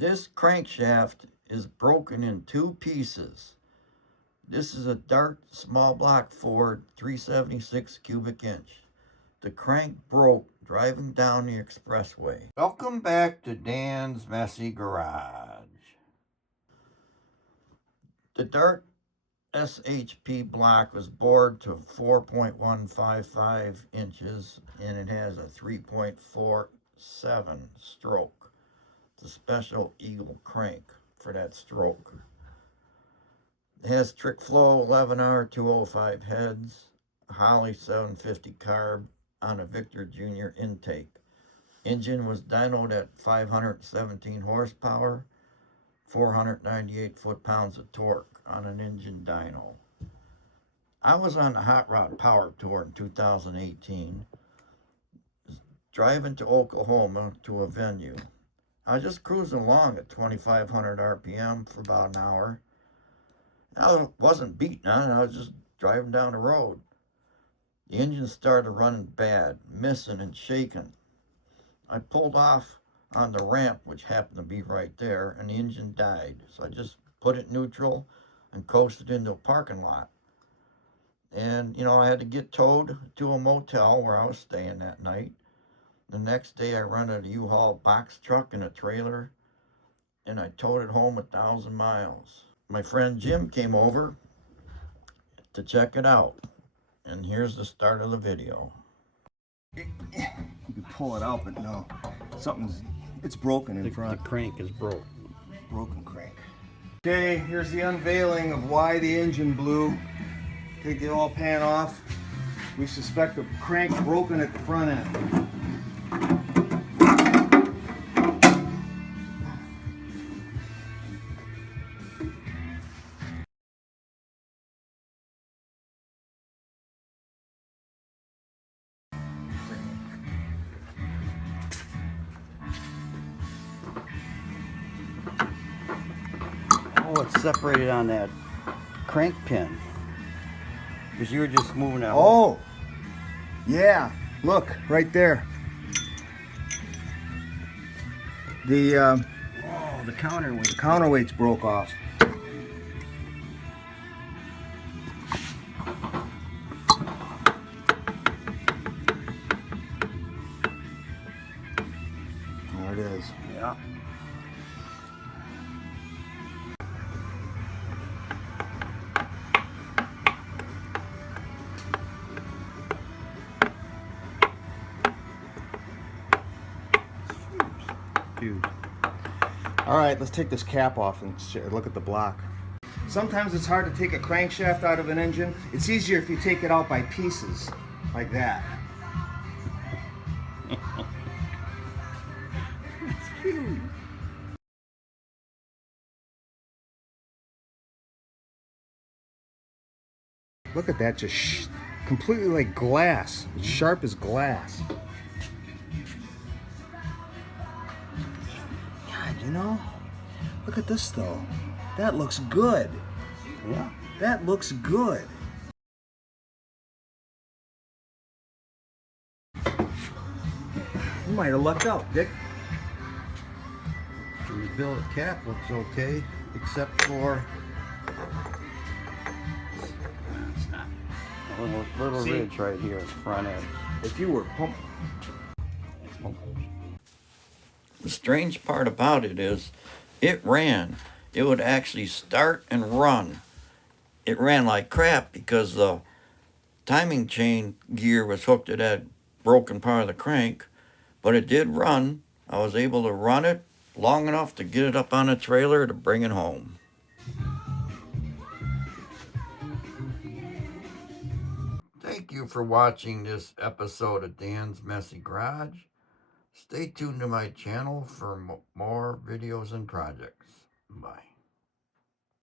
This crankshaft is broken in two pieces. This is a Dart small block Ford 376 cubic inch. The crank broke driving down the expressway. Welcome back to Dan's Messy Garage. The Dart SHP block was bored to 4.155 inches and it has a 3.47 stroke. It's a special Eagle crank for that stroke. It has trick flow 11R 205 heads, a Holley 750 carb on a Victor Jr. intake. Engine was dynoed at 517 horsepower, 498 foot-pounds of torque on an engine dyno. I was on the Hot Rod Power Tour in 2018, driving to Oklahoma to a venue. I was just cruising along at 2,500 RPM for about an hour. I wasn't beating on it, I was just driving down the road. The engine started running bad, missing and shaking. I pulled off on the ramp, which happened to be right there, and the engine died. So I just put it neutral and coasted into a parking lot. And, you know, I had to get towed to a motel where I was staying that night. The next day I rented a U-Haul box truck and a trailer, and I towed it home 1,000 miles. My friend Jim came over to check it out, and here's the start of the video. You can pull it out, but no, it's broken in front. The crank is broke. Broken crank. Okay, here's the unveiling of why the engine blew. Take the oil pan off. We suspect the crank broken at the front end. Oh, it's separated on that crank pin. Because you were just moving that. Oh, yeah. Look, right there. The counterweights broke off. There it is. Yeah. Huge. All right, let's take this cap off and look at the block. Sometimes it's hard to take a crankshaft out of an engine. It's easier if you take it out by pieces, like that. It's huge. Look at that, just completely like glass. It's sharp as glass. God, you know, look at this though. That looks good. Yeah. That looks good. You might have lucked out, Dick. The billet cap looks okay, except for A little See? ridge right here at the front end. If you were pumped. the strange part about it is it ran. It would actually start and run. It ran like crap because the timing chain gear was hooked to that broken part of the crank, but it did run. I was able to run it long enough to get it up on a trailer to bring it home. Thank you for watching this episode of Dan's Messy Garage. Stay tuned to my channel for more videos and projects. Bye.